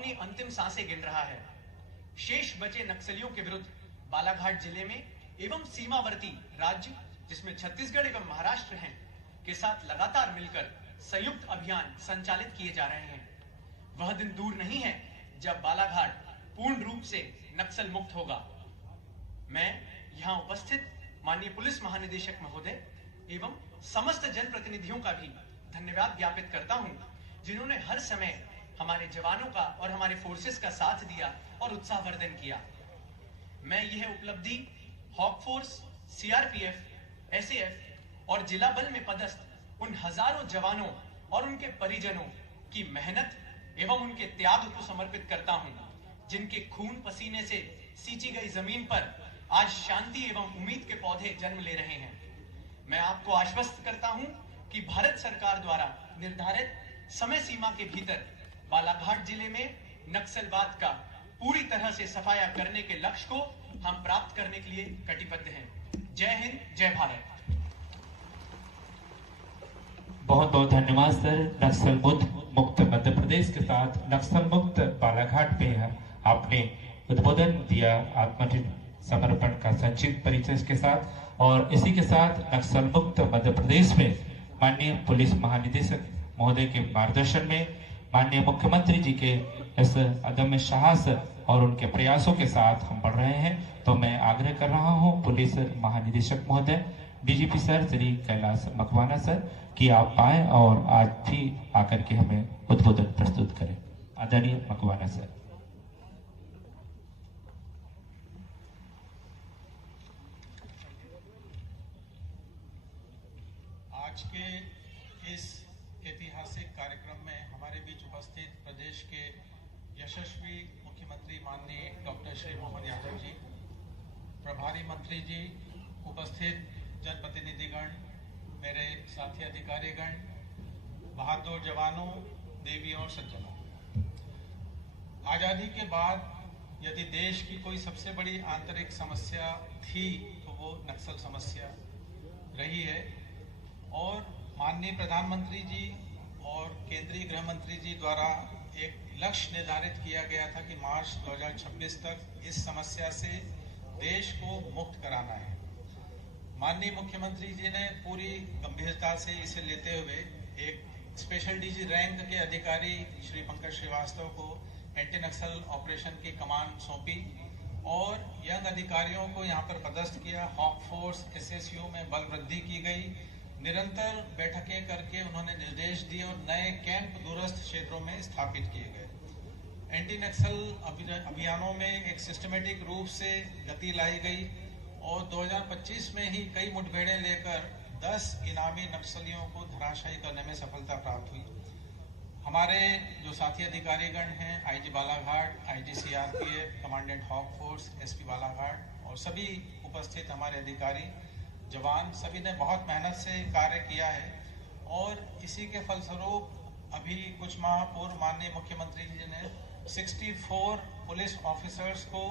अपनी अंतिम सांसें गिन रहा है। शेष बचे नक्सलियों के विरुद्ध बालाघाट जिले में एवं सीमावर्ती राज्य जिसमें छत्तीसगढ़ एवं महाराष्ट्र हैं के साथ लगातार मिलकर संयुक्त अभियान संचालित किए जा रहे हैं। वह दिन दूर नहीं है जब बालाघाट पूर्ण रूप से नक्सल मुक्त होगा। मैं यहां उपस्थित माननीय पुलिस महानिदेशक महोदय एवं समस्त जनप्रतिनिधियों का भी धन्यवाद ज्ञापित करता हूं, जिन्होंने हर समय हमारे जवानों का और हमारे फोर्सेस का साथ दिया और उत्साहवर्धन किया। मैं यह उपलब्धि हॉक फोर्स, सीआरपीएफ, एसएएफ और जिला बल में पदस्थ उन हजारों जवानों और उनके परिजनों की मेहनत एवं उनके त्याग को समर्पित करता हूं, जिनके खून पसीने से सींची गई जमीन पर आज शांति एवं उम्मीद के पौधे जन्म ले रहे हैं। मैं आपको आश्वस्त करता हूं कि भारत सरकार द्वारा निर्धारित समय सीमा के भीतर बालाघाट जिले में नक्सलवाद का पूरी तरह से सफाया करने के लक्ष्य को हम प्राप्त करने के लिए कटिबद्ध हैं। जय हिंद, जय भारत। बहुत बहुत धन्यवाद सर। नक्सल मुक्त मध्य प्रदेश के साथ नक्सल मुक्त बालाघाट में आपने उद्बोधन दिया आत्मसमर्पण का संक्षिप्त परिचय के साथ, और इसी के साथ नक्सल मुक्त मध्य प्रदेश में माननीय पुलिस महानिदेशक महोदय के मार्गदर्शन में माननीय मुख्यमंत्री जी के इस अदम्य साहस और उनके प्रयासों के साथ हम बढ़ रहे हैं। तो मैं आग्रह कर रहा हूं पुलिस महानिदेशक महोदय DGP sir Shri Kailash Makwana sir कि आप आए और आज भी आकर के हमें उद्बोधन प्रस्तुत करें। आदरणीय मकवाना सर। आज के इस ऐतिहासिक कार्यक्रम में हमारे बीच उपस्थित प्रदेश के यशस्वी मुख्यमंत्री माननीय डॉक्टर श्री मोहन यादव जी, प्रभारी मंत्री जी, उपस्थित जनप्रतिनिधिगण, मेरे साथी अधिकारीगण, बहादुर जवानों, देवियों और सज्जनों, आजादी के बाद यदि देश की कोई सबसे बड़ी आंतरिक समस्या थी तो वो नक्सल समस्या रही है। और माननीय प्रधानमंत्री जी और केंद्रीय गृह मंत्री जी द्वारा एक लक्ष्य निर्धारित किया गया था कि मार्च 2026 तक इस समस्या से देश को मुक्त कराना है। माननीय मुख्यमंत्री जी ने पूरी गंभीरता से इसे लेते हुए एक स्पेशल डीजी रैंक के अधिकारी श्री पंकज श्रीवास्तव को एंटी नक्सल ऑपरेशन की कमान सौंपी और यंग अधिकारियों को यहाँ पर पदस्थ किया। हॉक फोर्स, एसएसयू में बल वृद्धि की गई। निरंतर बैठकें करके उन्होंने निर्देश दिए और नए कैंप दूरस्थ क्षेत्रों में स्थापित किए गए। एंटी नक्सल अभियानों में एक सिस्टमेटिक रूप से गति लाई गई और 2025 में ही कई मुठभेड़ें लेकर 10 इनामी नक्सलियों को धराशायी करने में सफलता प्राप्त हुई। हमारे जो साथी अधिकारीगण हैं, IG Balaghat, IG CRPF, commandant Hawk Force, SP Balaghat और सभी उपस्थित हमारे अधिकारी जवान, सभी ने बहुत मेहनत से कार्य किया है। और इसी के फलस्वरूप अभी कुछ माह पूर्व माननीय मुख्यमंत्री जी ने 64 पुलिस ऑफिसर्स को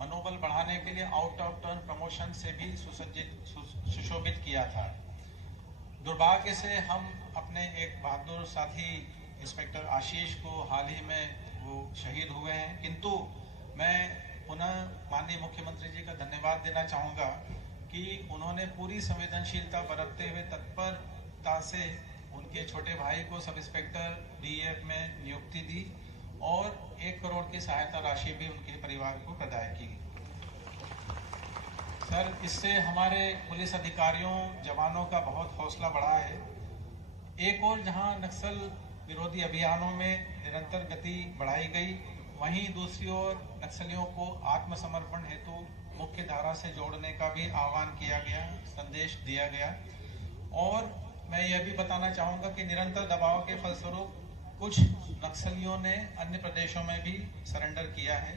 मनोबल बढ़ाने के लिए आउट ऑफ टर्न प्रमोशन से भी सुशोभित किया था। दुर्भाग्य से हम अपने एक बहादुर साथी इंस्पेक्टर आशीष को हाल ही में वो शहीद हुए हैं, किंतु मैं पुनः माननीय मुख्यमंत्री जी का धन्यवाद देना चाहूँगा कि उन्होंने पूरी संवेदनशीलता बरतते हुए तत्परता से उनके छोटे भाई को सब इंस्पेक्टर डीएफ में नियुक्ति दी और 1 करोड़ की सहायता राशि भी उनके परिवार को प्रदान की। सर, इससे हमारे पुलिस अधिकारियों, जवानों का बहुत हौसला बढ़ा है। एक और जहां नक्सल विरोधी अभियानों में निरंतर गति बढ़ाई गई, वहीं दूसरी ओर नक्सलियों को आत्मसमर्पण हेतु मुख्य धारा से जोड़ने का भी आह्वान किया गया, संदेश दिया गया। और मैं यह भी बताना चाहूँगा कि निरंतर दबाव के फलस्वरूप कुछ नक्सलियों ने अन्य प्रदेशों में भी सरेंडर किया है।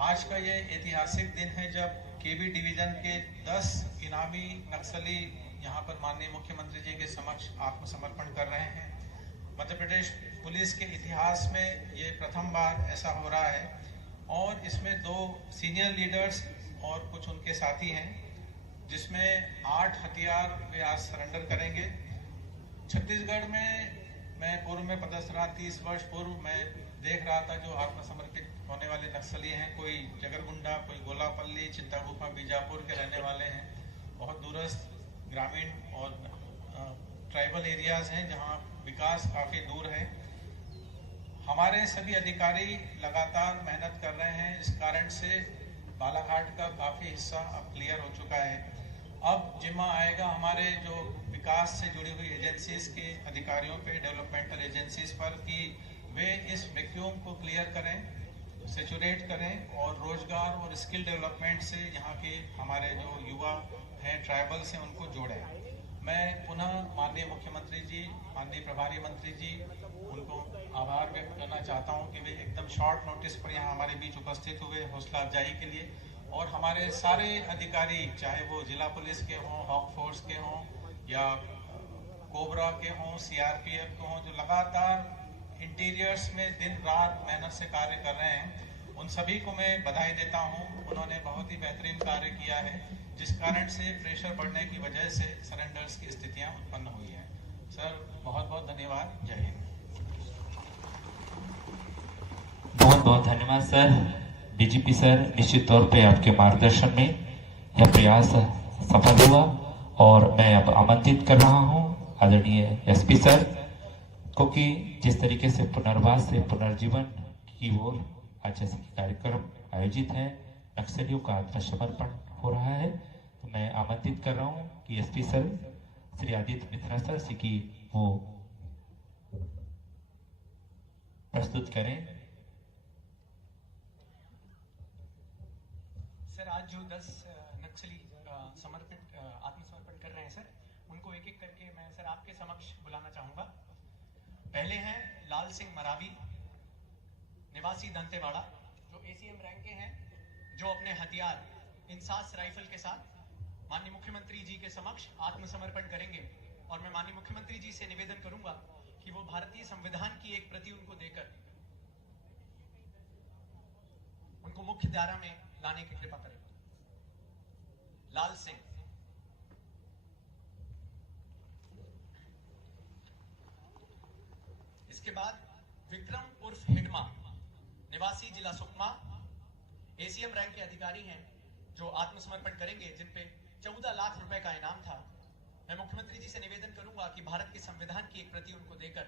आज का यह ऐतिहासिक दिन है जब केबी डिवीजन के 10 इनामी नक्सली यहाँ पर माननीय मुख्यमंत्री जी के समक्ष आत्मसमर्पण कर रहे हैं। मध्य प्रदेश पुलिस के इतिहास में ये प्रथम बार ऐसा हो रहा है और इसमें 2 सीनियर लीडर्स और कुछ उनके साथी हैं, जिसमें 8 हथियार वे आज सरेंडर करेंगे। छत्तीसगढ़ में मैं पूर्व में पदस्थ रहा, 30 वर्ष पूर्व मैं देख रहा था जो आत्मसमर्पित होने वाले नक्सली हैं, कोई जगरगुंडा, कोई गोलापल्ली, चिंतागुफा, बीजापुर के रहने वाले हैं। बहुत दूरस्थ ग्रामीण और ट्राइबल एरियाज हैं जहां विकास काफ़ी दूर है। हमारे सभी अधिकारी लगातार मेहनत कर रहे हैं। इस कारण से बालाघाट का काफ़ी हिस्सा अब क्लियर हो चुका है। अब जिम्मा आएगा हमारे जो विकास से जुड़ी हुई एजेंसीज के अधिकारियों पे, डेवलपमेंटल एजेंसीज पर, कि वे इस वैक्यूम को क्लियर करें, सेचुरेट करें और रोजगार और स्किल डेवलपमेंट से यहाँ के हमारे जो युवा हैं ट्राइबल से उनको जोड़ें। मैं पुनः माननीय मुख्यमंत्री जी, माननीय प्रभारी मंत्री जी, उनको आभार व्यक्त करना चाहता हूँ कि वे एकदम शॉर्ट नोटिस पर यहाँ हमारे बीच उपस्थित हुए हौसला अफजाई के लिए। और हमारे सारे अधिकारी, चाहे वो जिला पुलिस के हों, हॉक फोर्स के हों या कोबरा के हों, सीआरपीएफ के हों, जो लगातार इंटीरियर्स में दिन रात मेहनत से कार्य कर रहे हैं, उन सभी को मैं बधाई देता हूं। उन्होंने बहुत ही बेहतरीन कार्य किया है, जिस कारण से प्रेशर बढ़ने की वजह से सरेंडर्स की स्थितियां उत्पन्न हुई हैं। सर, बहुत बहुत धन्यवाद। जय हिंद। बहुत बहुत धन्यवाद सर। डीजीपी सर, निश्चित तौर पे आपके मार्गदर्शन में यह प्रयास सफल हुआ और मैं अब आमंत्रित कर रहा हूं आदरणीय एसपी सर को कि जिस तरीके से पुनर्वास से पुनर्जीवन की ओर आज जैसे कार्यक्रम आयोजित है, नक्सलियों का आत्मसमर्पण हो रहा है, तो मैं आमंत्रित कर रहा हूं कि SP sir Shri Aditya Mishra sir से कि वो प्रस्तुत करें। सर, आज जो 10 नक्सली आत्मसमर्पण कर रहे हैं सर, उनको एक एक करके मैं सर आपके समक्ष बुलाना चाहूंगा। पहले हैं लाल सिंह मरावी, निवासी दंतेवाड़ा, जो एसीएम रैंक के हैं, जो अपने हथियार इंसास राइफल के साथ माननीय मुख्यमंत्री जी के समक्ष आत्मसमर्पण करेंगे। और मैं माननीय मुख्यमंत्री जी से निवेदन करूंगा कि वो भारतीय संविधान की एक प्रति उनको देकर उनको मुख्य धारा में लाने की कृपा करें। लाल सिंह। इसके बाद विक्रम उर्फ हिडमा, निवासी जिला सुकमा, एसीएम रैंक के अधिकारी हैं, जो आत्मसमर्पण करेंगे, जिन पे 14 लाख रुपए का इनाम था। मैं मुख्यमंत्री जी से निवेदन करूंगा कि भारत के संविधान की एक प्रति उनको देकर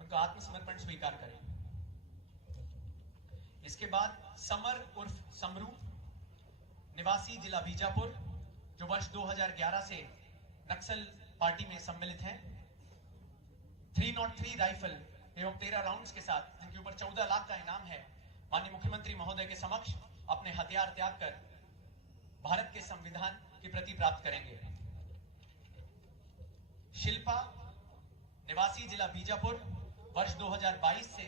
उनका आत्मसमर्पण स्वीकार करें। इसके बाद समर उर्फ समरू, निवासी जिला बीजापुर, जो वर्ष 2011 से नक्सल पार्टी में सम्मिलित हैं। 303 राइफल एवं 13 राउंड्स के साथ, जिनके ऊपर 14 लाख का इनाम है, माननीय मुख्यमंत्री महोदय के समक्ष अपने हथियार त्याग कर भारत के संविधान की प्रति प्राप्त करेंगे। शिल्पा, निवासी जिला बीजापुर, वर्ष 2022 से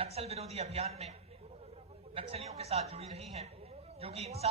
नक्सल विरोधी अभियान में नक्सलियों के साथ जुड़ी रही हैं, जो कि इंसाफ